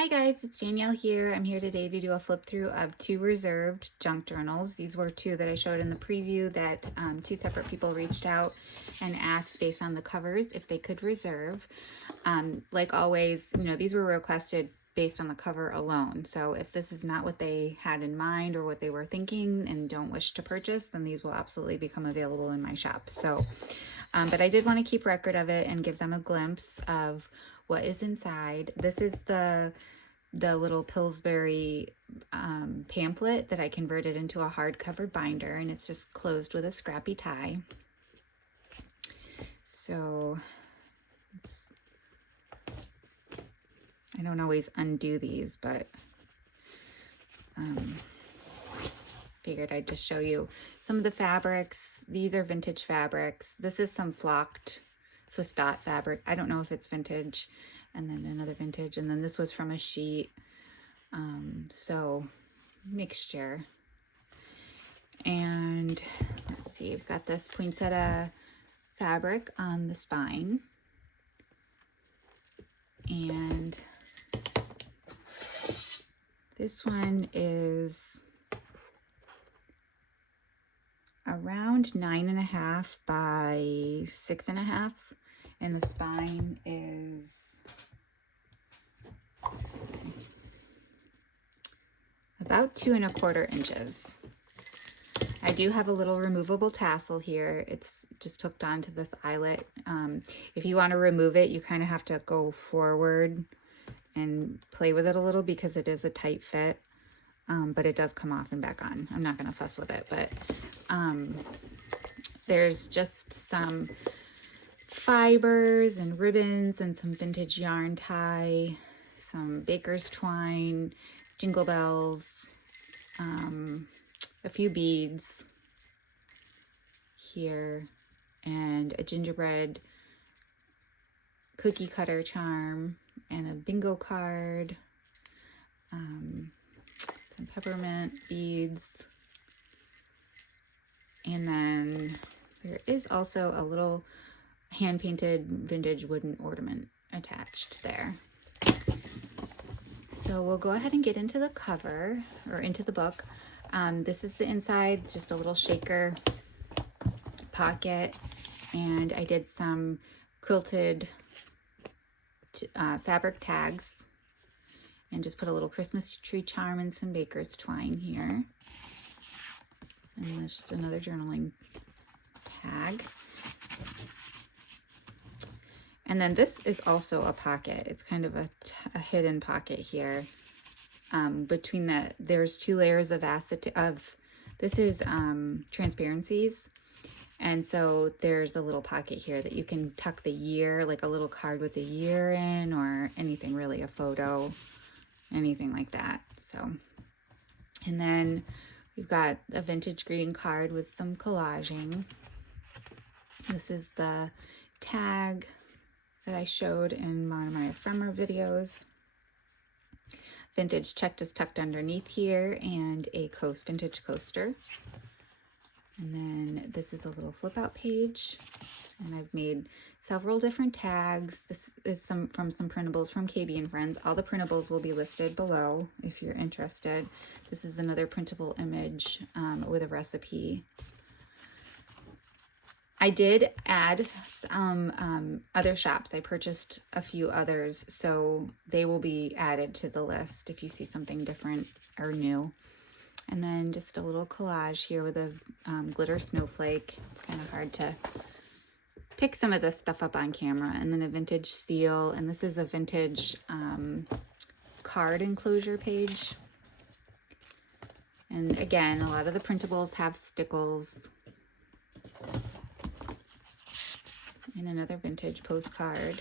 Hi guys, it's Danielle here. I'm here today to do a flip through of two reserved junk journals. These were two that I showed in the preview that two separate people reached out and asked based on the covers if they could reserve. Like always, these were requested based on the cover alone. So if this is not what they had in mind or what they were thinking and don't wish to purchase, then these will absolutely become available in my shop. So, but I did want to keep record of it and give them a glimpse of what is inside. This is the little Pillsbury pamphlet that I converted into a hardcover binder, and it's just closed with a scrappy tie. So I don't always undo these, but figured I'd just show you some of the fabrics. These are vintage fabrics. This is some flocked Swiss dot fabric. I don't know if it's vintage. And then another vintage. And then this was from a sheet. So mixture. And let's see, we've got this poinsettia fabric on the spine. And this one is around 9.5 by 6.5, and the spine is about 2¼ inches. I do have a little removable tassel here. It's just hooked onto this eyelet. If you want to remove it, you kind of have to go forward and play with it a little because it is a tight fit. But it does come off and back on. I'm not going to fuss with it, but there's just some fibers and ribbons and some vintage yarn tie, some baker's twine, jingle bells, a few beads here, and a gingerbread cookie cutter charm, and a bingo card, some peppermint beads, and then there is also a little hand-painted vintage wooden ornament attached there. So we'll go ahead and get into the cover, or into the book. This is the inside, just a little shaker pocket, and I did some quilted fabric tags and just put a little Christmas tree charm and some baker's twine here. And there's just another journaling tag. And then this is also a pocket. It's kind of a hidden pocket here. Between there's 2 layers of this is transparencies. And so there's a little pocket here that you can tuck the year, like a little card with the year in, or anything really, a photo, anything like that. So, and then we've got a vintage green card with some collaging. This is the tag that I showed in one of my ephemera videos. Vintage check just tucked underneath here, and a vintage coaster. And then this is a little flip out page, and I've made several different tags. This is from some printables from KBandFriends. All the printables will be listed below if you're interested. This is another printable image with a recipe. I did add some other shops. I purchased a few others, so they will be added to the list if you see something different or new. And then just a little collage here with a glitter snowflake. It's kind of hard to pick some of this stuff up on camera. And then a vintage seal, and this is a vintage card enclosure page. And again, a lot of the printables have stickles. And another vintage postcard.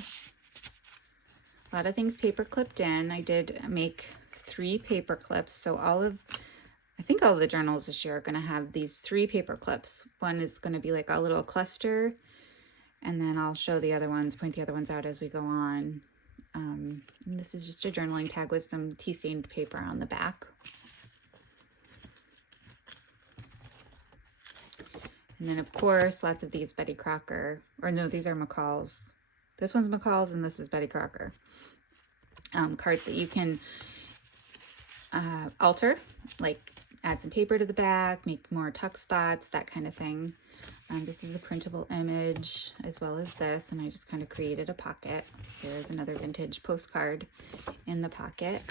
A lot of things paper clipped in. I did make 3 paper clips, so I think all of the journals this year are going to have these 3 paper clips. One is going to be like a little cluster, and then I'll show the other ones, point the other ones out as we go on. And this is just a journaling tag with some tea-stained paper on the back. And then, of course, lots of these Betty Crocker, or no, these are McCall's. This one's McCall's, and this is Betty Crocker. cards that you can alter, like add some paper to the back, make more tuck spots, that kind of thing. This is a printable image as well as this, and I just kind of created a pocket. There's another vintage postcard in the pocket.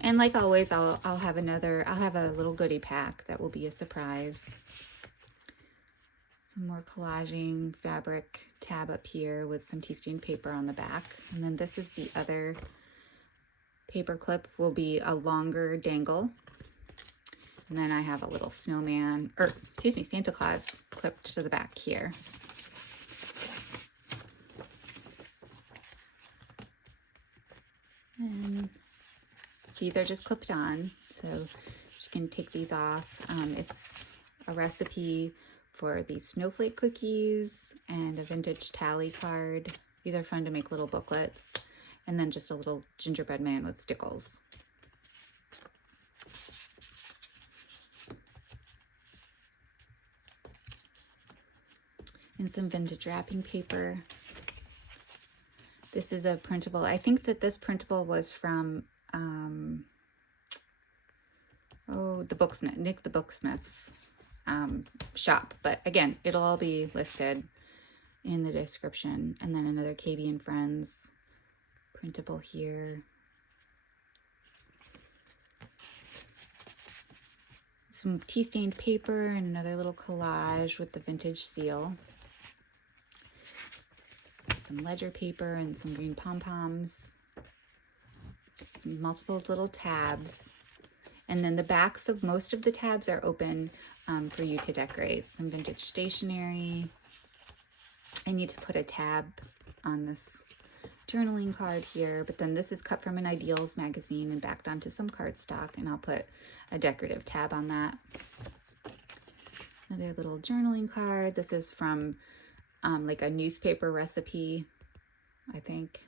And like always, I'll have a little goodie pack that will be a surprise. Some more collaging fabric tab up here with some tea stained paper on the back. And then this is the other paper clip, will be a longer dangle. And then I have a little snowman, or excuse me, Santa Claus clipped to the back here. And these are just clipped on, so you can take these off. It's a recipe for these snowflake cookies and a vintage tally card. These are fun to make little booklets. And then just a little gingerbread man with stickles. And some vintage wrapping paper. This is a printable. I think that this printable was from the Booksmith, Nick the Booksmith's shop. But again, it'll all be listed in the description. And then another KBandFriends printable here. Some tea stained paper and another little collage with the vintage seal. Some ledger paper and some green pom-poms. Just multiple little tabs. And then the backs of most of the tabs are open for you to decorate. Some vintage stationery. I need to put a tab on this journaling card here, but then this is cut from an Ideals magazine and backed onto some cardstock, and I'll put a decorative tab on that. Another little journaling card. This is from like a newspaper recipe, I think.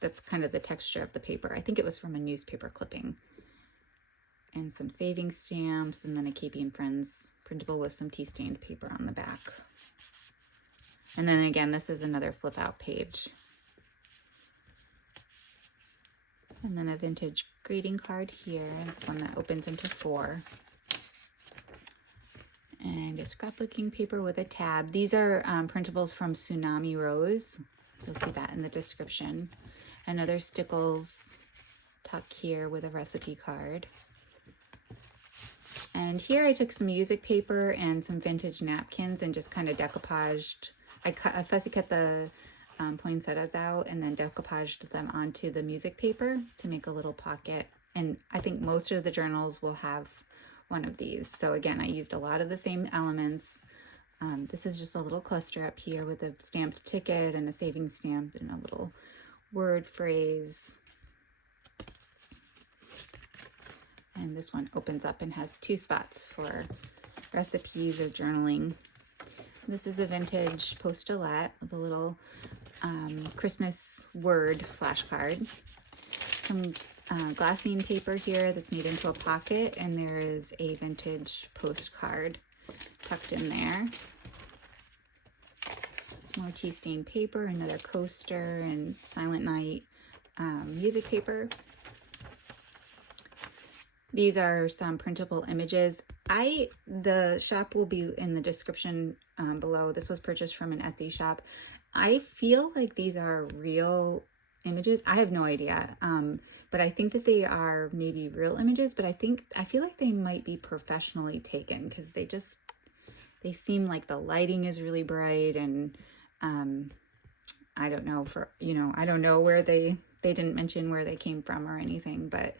That's kind of the texture of the paper. I think it was from a newspaper clipping. And some saving stamps, and then a KBandFriends printable with some tea stained paper on the back. And then again, this is another flip out page. And then a vintage greeting card here. It's one that opens into 4. And a scrapbooking paper with a tab. These are printables from TsunamiRose. You'll see that in the description. Another stickles tuck here with a recipe card. And here I took some music paper and some vintage napkins and just kind of decoupaged. I fussy cut the poinsettias out and then decoupaged them onto the music paper to make a little pocket. And I think most of the journals will have one of these. So again, I used a lot of the same elements. This is just a little cluster up here with a stamped ticket and a saving stamp and a little word phrase. And this one opens up and has 2 spots for recipes or journaling. This is a vintage postulette with a little Christmas word flashcard. Some glassine paper here that's made into a pocket, and there is a vintage postcard tucked in there. Some more tea stained paper, another coaster, and Silent Night music paper. These are some printable images. The shop will be in the description below. This was purchased from an Etsy shop. I feel like these are real images. I have no idea, but I think that they are maybe real images, but I feel like they might be professionally taken because they seem like the lighting is really bright, and I don't know I don't know where they didn't mention where they came from or anything, but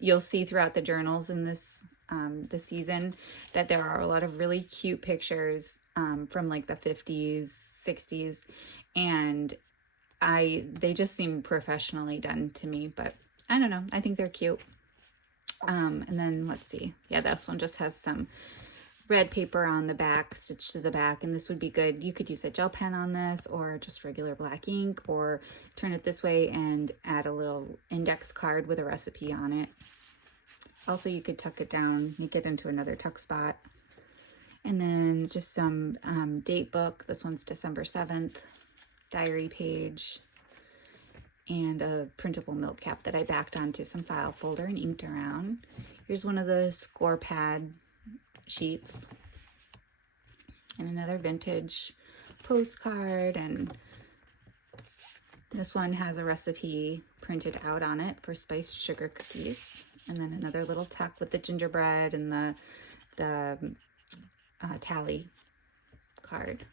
you'll see throughout the journals in this season that there are a lot of really cute pictures from like the 50s, 60s, and they just seem professionally done to me, but I don't know. I think they're cute. And then let's see. Yeah, this one just has some red paper on the back, stitched to the back, and this would be good. You could use a gel pen on this or just regular black ink, or turn it this way and add a little index card with a recipe on it. Also, you could tuck it down, make it into another tuck spot. And then just some date book. This one's December 7th diary page, and a printable milk cap that I backed onto some file folder and inked around. Here's one of the score pad sheets, and another vintage postcard, and this one has a recipe printed out on it for spiced sugar cookies, and then another little tuck with the gingerbread and the tally card.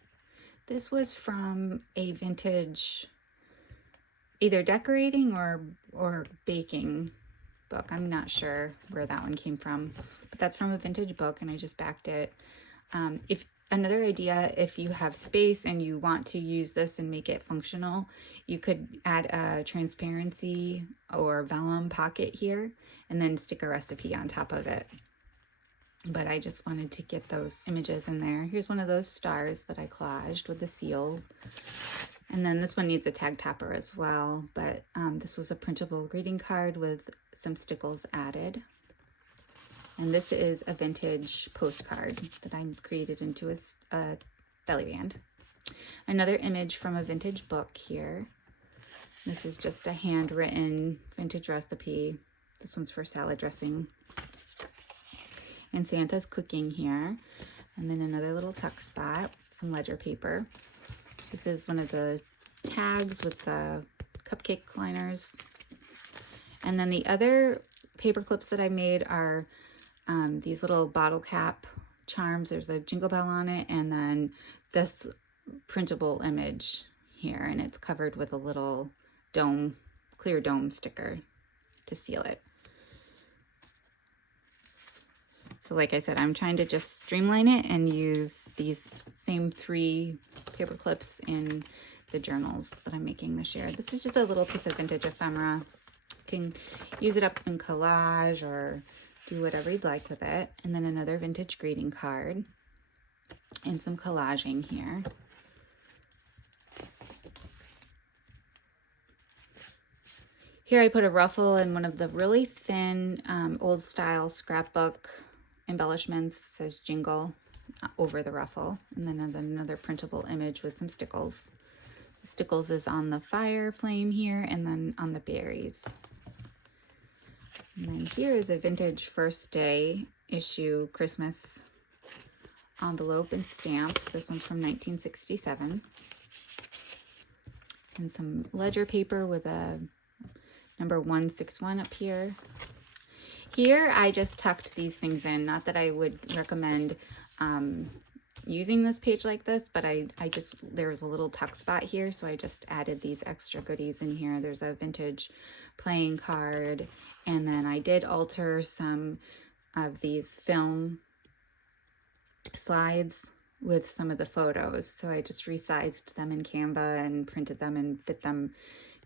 This was from a vintage, either decorating or baking book. I'm not sure where that one came from, but that's from a vintage book, and I just backed it. If another idea, if you have space and you want to use this and make it functional, you could add a transparency or vellum pocket here and then stick a recipe on top of it. But I just wanted to get those images in there. Here's one of those stars that I collaged with the seals. And then this one needs a tag topper as well, but this was a printable greeting card with some stickles added. And this is a vintage postcard that I created into a belly band. Another image from a vintage book here. This is just a handwritten vintage recipe. This one's for salad dressing. And Santa's cooking here. And then another little tuck spot, some ledger paper. This is one of the tags with the cupcake liners. And then the other paper clips that I made are these little bottle cap charms. There's a jingle bell on it, and then this printable image here, and it's covered with a little dome, clear dome sticker to seal it. So like I said, I'm trying to just streamline it and use these same 3 paper clips in the journals that I'm making this year. This is just a little piece of vintage ephemera. You can use it up in collage or do whatever you'd like with it. And then another vintage greeting card and some collaging here. Here I put a ruffle and one of the really thin old style scrapbook embellishments. It says jingle over the ruffle, and then another printable image with some stickles. The stickles is on the fire flame here, and then on the berries. And then here is a vintage first day issue Christmas envelope and stamp. This one's from 1967. And some ledger paper with a number 161 up here. Here I just tucked these things in. Not that I would recommend using this page like this, but there's a little tuck spot here, so I just added these extra goodies in here. There's a vintage playing card, and then I did alter some of these film slides with some of the photos. So I just resized them in Canva and printed them and fit them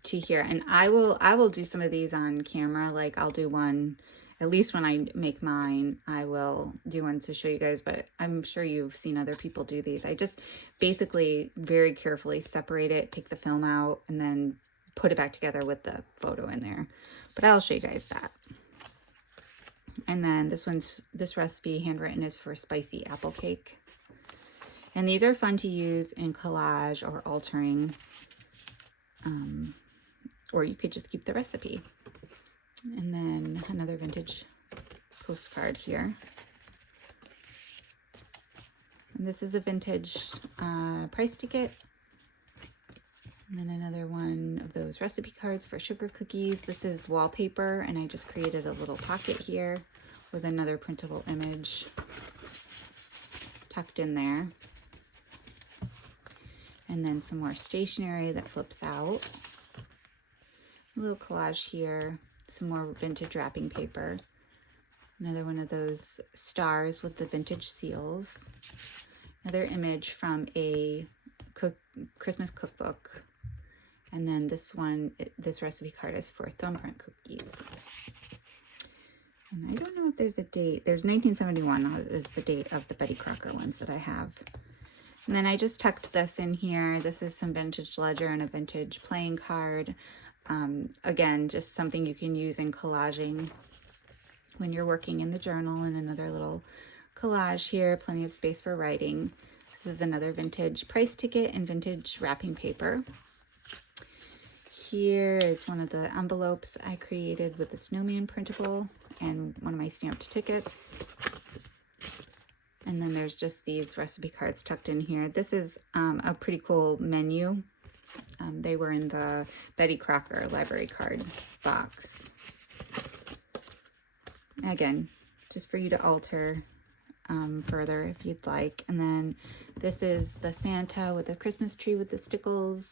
to here. And I will do some of these on camera. Like I'll do one, at least when I make mine, I will do one to show you guys, but I'm sure you've seen other people do these. I just basically very carefully separate it, take the film out, and then put it back together with the photo in there. But I'll show you guys that. And then this recipe handwritten is for spicy apple cake. And these are fun to use in collage or altering, or you could just keep the recipe. And then another vintage postcard here. And this is a vintage price ticket. And then another one of those recipe cards for sugar cookies. This is wallpaper, and I just created a little pocket here with another printable image tucked in there. And then some more stationery that flips out. A little collage here. Some more vintage wrapping paper. Another one of those stars with the vintage seals. Another image from a Christmas cookbook. And then this one, this recipe card is for thumbprint cookies. And I don't know if there's a date. There's 1971 is the date of the Betty Crocker ones that I have. And then I just tucked this in here. This is some vintage ledger and a vintage playing card. Again, just something you can use in collaging when you're working in the journal. And another little collage here, plenty of space for writing. This is another vintage price ticket and vintage wrapping paper. here is one of the envelopes I created with the snowman printable and one of my stamped tickets. And then there's just these recipe cards tucked in here. This is a pretty cool menu. They were in the Betty Crocker library card box. Again, just for you to alter further if you'd like. And then this is the Santa with the Christmas tree with the stickles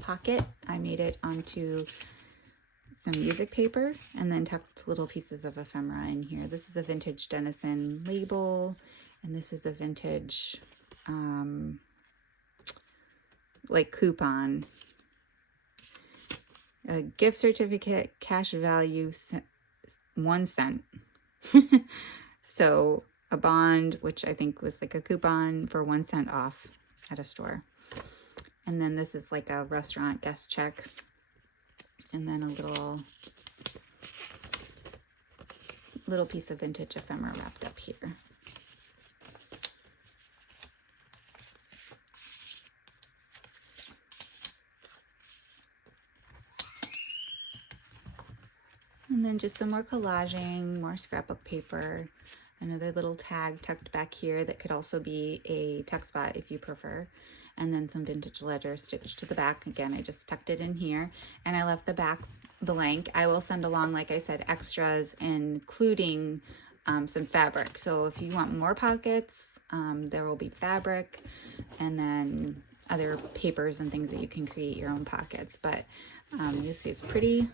pocket. I made it onto some music paper and then tucked little pieces of ephemera in here. This is a vintage Denison label, and this is a vintage like coupon. A gift certificate, cash value 1 cent. So a bond, which I think was like a coupon for 1 cent off at a store. And then this is like a restaurant guest check. And then a little piece of vintage ephemera wrapped up here. And then just some more collaging, more scrapbook paper, another little tag tucked back here that could also be a tuck spot if you prefer. And then some vintage ledger stitched to the back. Again, I just tucked it in here and I left the back blank. I will send along, like I said, extras, including some fabric. So if you want more pockets, there will be fabric and then other papers and things that you can create your own pockets. But you see it's pretty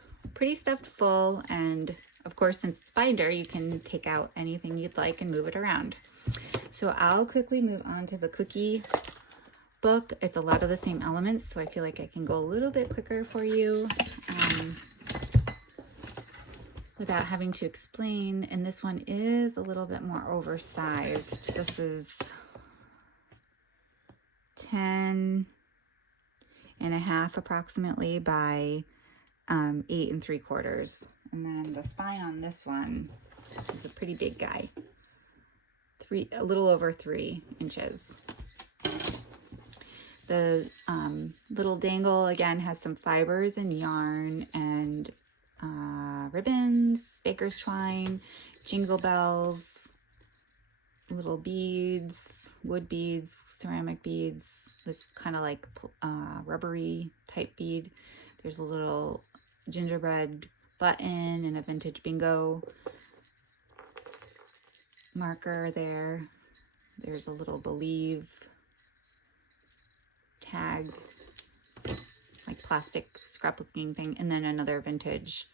stuffed full, and of course, since it's binder, you can take out anything you'd like and move it around. So I'll quickly move on to the cookie book. It's a lot of the same elements, so I feel like I can go a little bit quicker for you without having to explain. And this one is a little bit more oversized. This is 10 and a half approximately by 8 3/4. And then the spine on this one is a pretty big guy, a little over 3 inches. The little dangle again has some fibers and yarn and ribbons, baker's twine, jingle bells, little beads, wood beads, ceramic beads, this kind of like rubbery type bead. There's a little gingerbread button and a vintage bingo marker there. There's a little believe tag, like plastic scrapbooking thing, and then another vintage.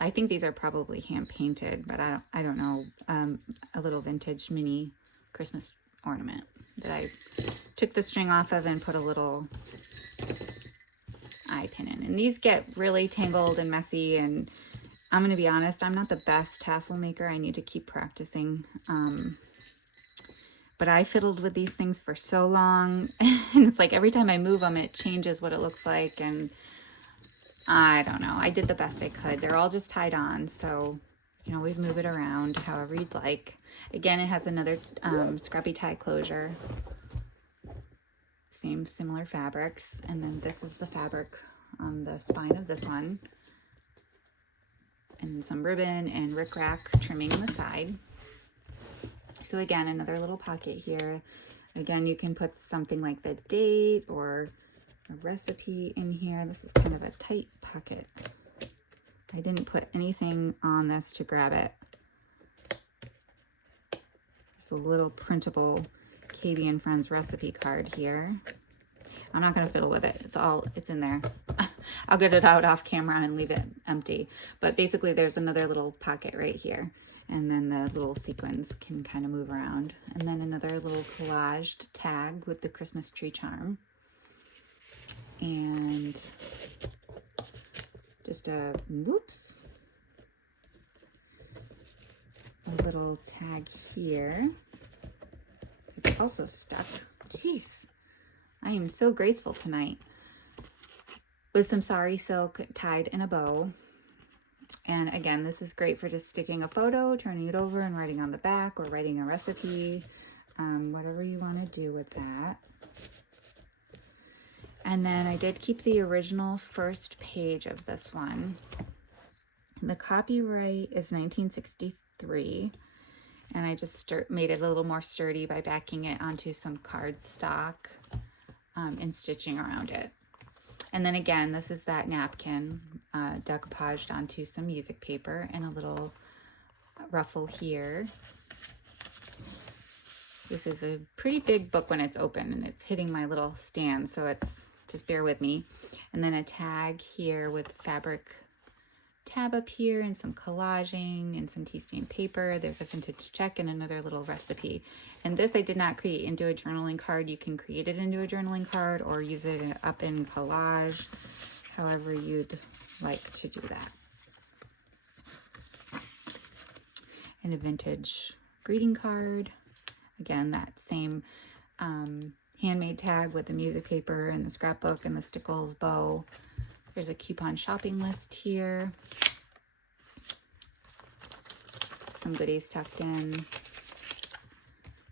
I think these are probably hand painted, but I don't know. A little vintage mini Christmas ornament that I took the string off of and put a little eye pin in. And these get really tangled and messy, and I'm going to be honest, I'm not the best tassel maker. I need to keep practicing. But I fiddled with these things for so long, and it's like every time I move them, it changes what it looks like, and I don't know. I did the best I could. They're all just tied on, so you can always move it around however you'd like. Again, it has another scrappy tie closure. Similar fabrics. And then this is the fabric on the spine of this one. And some ribbon and rickrack trimming on the side. So again, another little pocket here. Again, you can put something like the date or a recipe in here. This is kind of a tight pocket. I didn't put anything on this to grab it. There's a little printable KBandFriends recipe card here. I'm not going to fiddle with it. It's in there. I'll get it out off camera and leave it empty. But basically there's another little pocket right here. And then the little sequins can kind of move around. And then another little collaged tag with the Christmas tree charm. And just a little tag here. It's also stuck. Jeez, I am so graceful tonight. With some sari silk tied in a bow. And again, this is great for just sticking a photo, turning it over and writing on the back, or writing a recipe, whatever you want to do with that. And then I did keep the original first page of this one. The copyright is 1963, and I just made it a little more sturdy by backing it onto some cardstock and stitching around it. And then again, this is that napkin decoupaged onto some music paper and a little ruffle here. This is a pretty big book when it's open, and it's hitting my little stand, so it's just bear with me. And then a tag here with fabric tab up here and some collaging and some tea stain paper. There's a vintage check and another little recipe. And this I did not create into a journaling card. You can create it into a journaling card or use it up in collage, however you'd like to do that. And a vintage greeting card. Again, that same handmade tag with the music paper and the scrapbook and the stickles bow. There's a coupon shopping list here. Some goodies tucked in.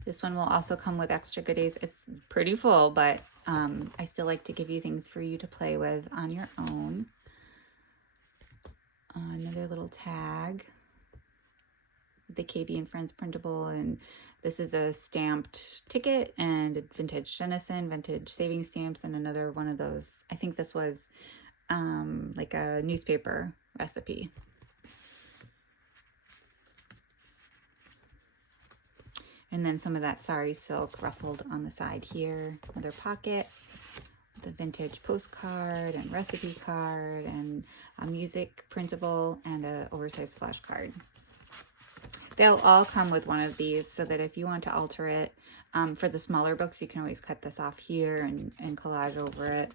This one will also come with extra goodies. It's pretty full, but I still like to give you things for you to play with on your own. Another little tag. The KBandFriends printable, and this is a stamped ticket and a vintage Denison, vintage saving stamps, and another one of those. I think this was like a newspaper recipe. And then some of that sari silk ruffled on the side here. Another pocket with a vintage postcard and recipe card and a music printable and a oversized flashcard. They'll all come with one of these, so that if you want to alter it, for the smaller books, you can always cut this off here and collage over it.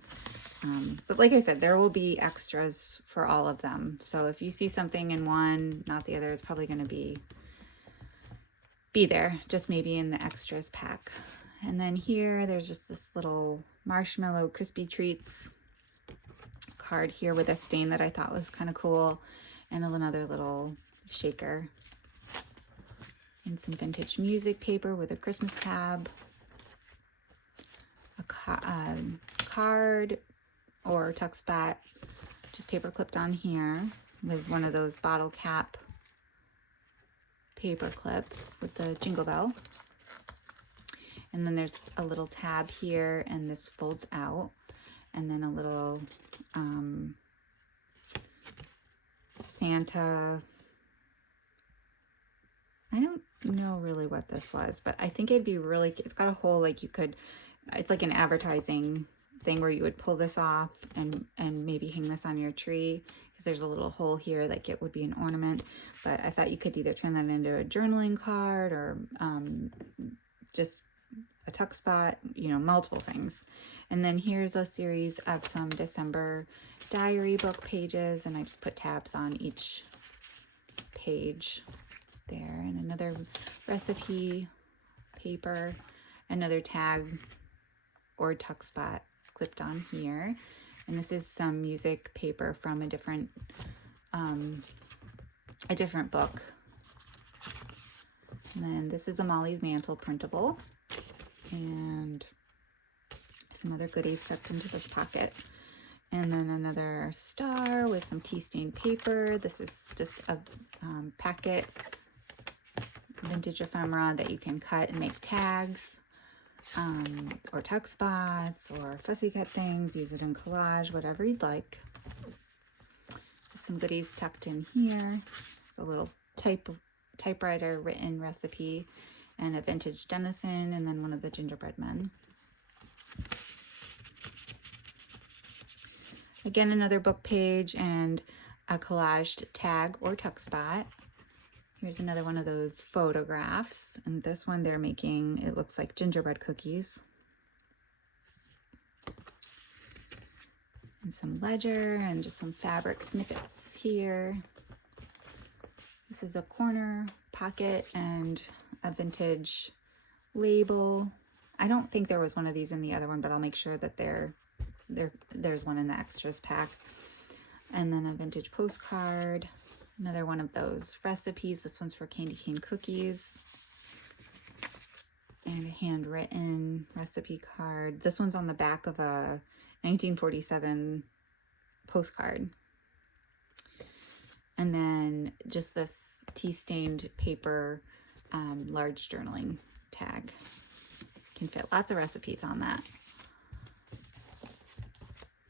But like I said, there will be extras for all of them. So if you see something in one, not the other, it's probably going to be there, just maybe in the extras pack. And then here, there's just this little marshmallow crispy treats card here with a stain that I thought was kind of cool, and another little shaker. And some vintage music paper with a Christmas tab, a card or tuck spot, just paper clipped on here with one of those bottle cap paper clips with the jingle bell. And then there's a little tab here, and this folds out, and then a little Santa. I don't know really what this was, but I think it'd be really, it's got a hole, like you could, it's like an advertising thing where you would pull this off and maybe hang this on your tree, because there's a little hole here, like it would be an ornament. But I thought you could either turn that into a journaling card or just a tuck spot, you know, multiple things. And then here's a series of some December diary book pages, and I just put tabs on each page there, and another recipe paper, another tag or tuck spot clipped on here. And this is some music paper from a different book. And then this is a MollysMantel printable, and some other goodies tucked into this pocket. And then another star with some tea stain paper. This is just a packet vintage ephemera that you can cut and make tags, or tuck spots, or fussy cut things, use it in collage, whatever you'd like. Just some goodies tucked in here. It's a little typewriter written recipe, and a vintage Denison, and then one of the gingerbread men. Again, another book page and a collaged tag or tuck spot. Here's another one of those photographs, and this one they're making, it looks like gingerbread cookies. And some ledger and just some fabric snippets here. This is a corner pocket and a vintage label. I don't think there was one of these in the other one, but I'll make sure that there's one in the extras pack. And then a vintage postcard. Another one of those recipes. This one's for candy cane cookies. And a handwritten recipe card. This one's on the back of a 1947 postcard. And then just this tea-stained paper large journaling tag. Can fit lots of recipes on that.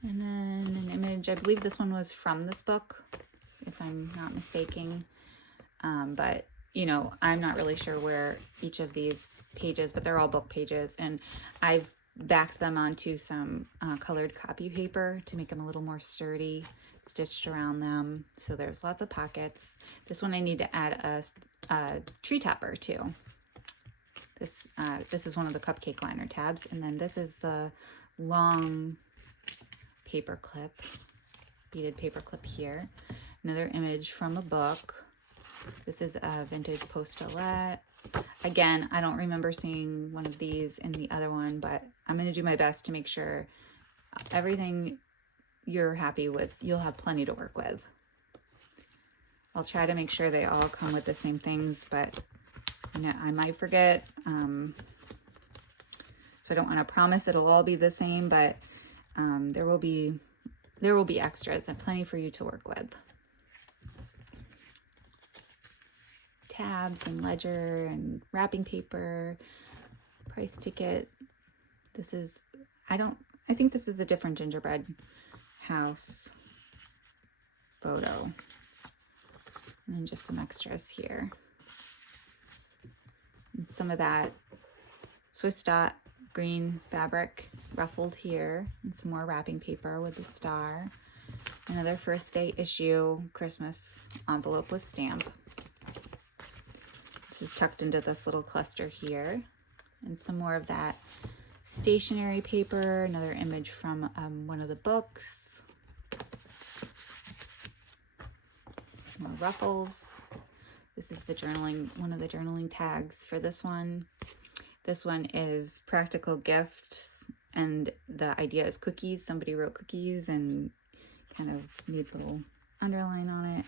And then an image, I believe this one was from this book, if I'm not mistaken. But, you know, I'm not really sure where each of these pages, but they're all book pages. And I've backed them onto some colored copy paper to make them a little more sturdy, stitched around them. So there's lots of pockets. This one I need to add a tree topper too. This is one of the cupcake liner tabs. And then this is the long paper clip, beaded paper clip here. Another image from a book. This is a vintage postulette. Again, I don't remember seeing one of these in the other one, but I'm going to do my best to make sure everything you're happy with, you'll have plenty to work with. I'll try to make sure they all come with the same things, but you know, I might forget. So I don't want to promise it'll all be the same, but there will be extras and plenty for you to work with. Tabs and ledger and wrapping paper, price ticket. This is, I think this is a different gingerbread house photo. And then just some extras here. And some of that Swiss dot green fabric ruffled here, and some more wrapping paper with the star. Another first day issue Christmas envelope with stamp. This is tucked into this little cluster here. And some more of that stationery paper, another image from one of the books. More ruffles. This is the journaling, one of the journaling tags for this one. This one is practical gifts, and the idea is cookies. Somebody wrote cookies and kind of made a little underline on it.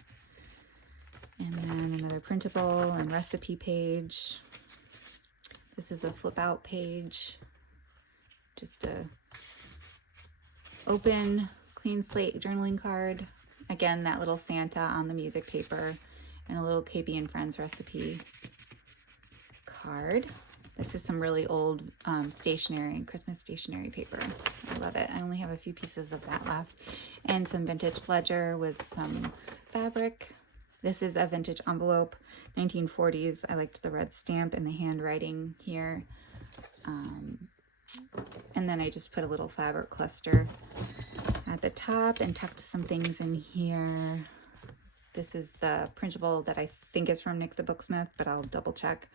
And then another printable and recipe page. This is a flip out page. Just a open, clean slate journaling card. Again, that little Santa on the music paper, and a little KBandFriends recipe card. This is some really old stationery, Christmas stationery paper. I love it. I only have a few pieces of that left. And some vintage ledger with some fabric. This is a vintage envelope, 1940s. I liked the red stamp and the handwriting here. And then I just put a little fabric cluster at the top and tucked some things in here. This is the printable that I think is from Nick the Booksmith, but I'll double check.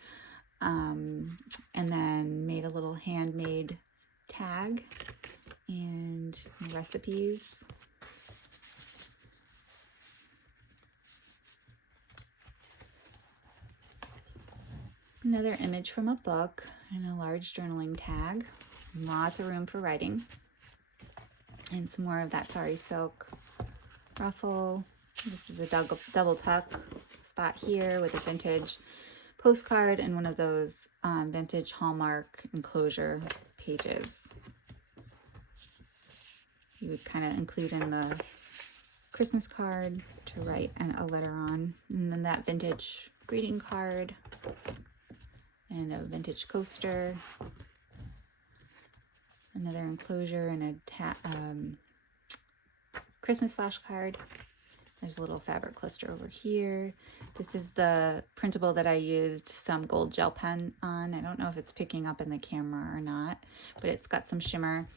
And then made a little handmade tag and recipes. Another image from a book and a large journaling tag. Lots of room for writing. And some more of that sari silk ruffle. This is a double tuck spot here with a vintage postcard and one of those vintage Hallmark enclosure pages. You would kind of include in the Christmas card to write a letter on. And then that vintage greeting card and a vintage coaster. Another enclosure and a Christmas flash card. There's a little fabric cluster over here. This is the printable that I used some gold gel pen on. I don't know if it's picking up in the camera or not, but it's got some shimmer.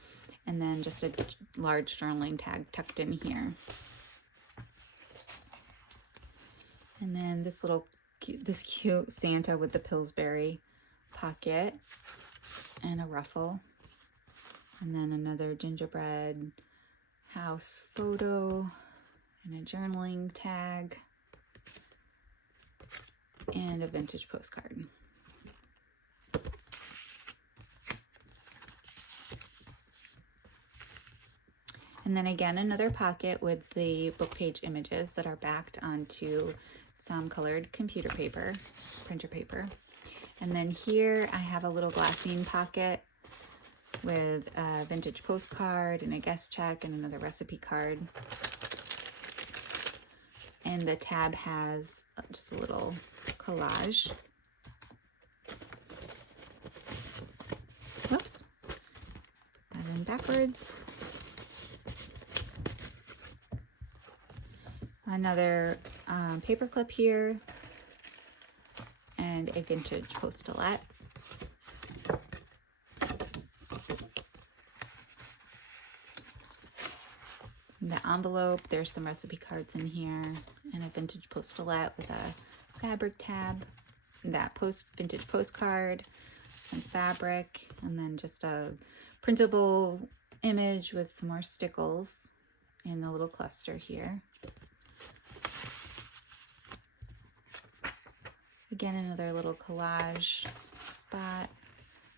And then just a large journaling tag tucked in here. And then this cute Santa with the Pillsbury pocket and a ruffle. And then another gingerbread house photo and a journaling tag and a vintage postcard. And then again, another pocket with the book page images that are backed onto some colored computer paper, printer paper. And then here I have a little glassine pocket with a vintage postcard and a guest check and another recipe card. And the tab has just a little collage. Whoops. Put that in backwards. Another paper clip here. And a vintage postulette. In the envelope, there's some recipe cards in here, and a vintage postulette with a fabric tab, that vintage postcard, some fabric, and then just a printable image with some more stickles in a little cluster here. Again, another little collage spot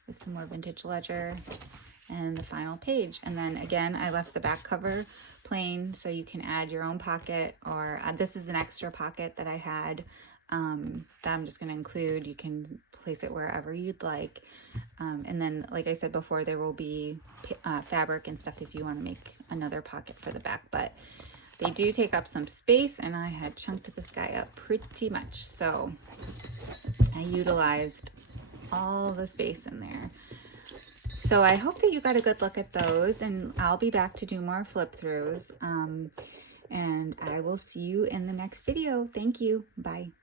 with some more vintage ledger and the final page. And then again, I left the back cover plain so you can add your own pocket, or this is an extra pocket that I had that I'm just going to include. You can place it wherever you'd like. And then, like I said before, there will be fabric and stuff if you want to make another pocket for the back. But they do take up some space, and I had chunked this guy up pretty much. So I utilized all the space in there. So I hope that you got a good look at those, and I'll be back to do more flip throughs. And I will see you in the next video. Thank you. Bye.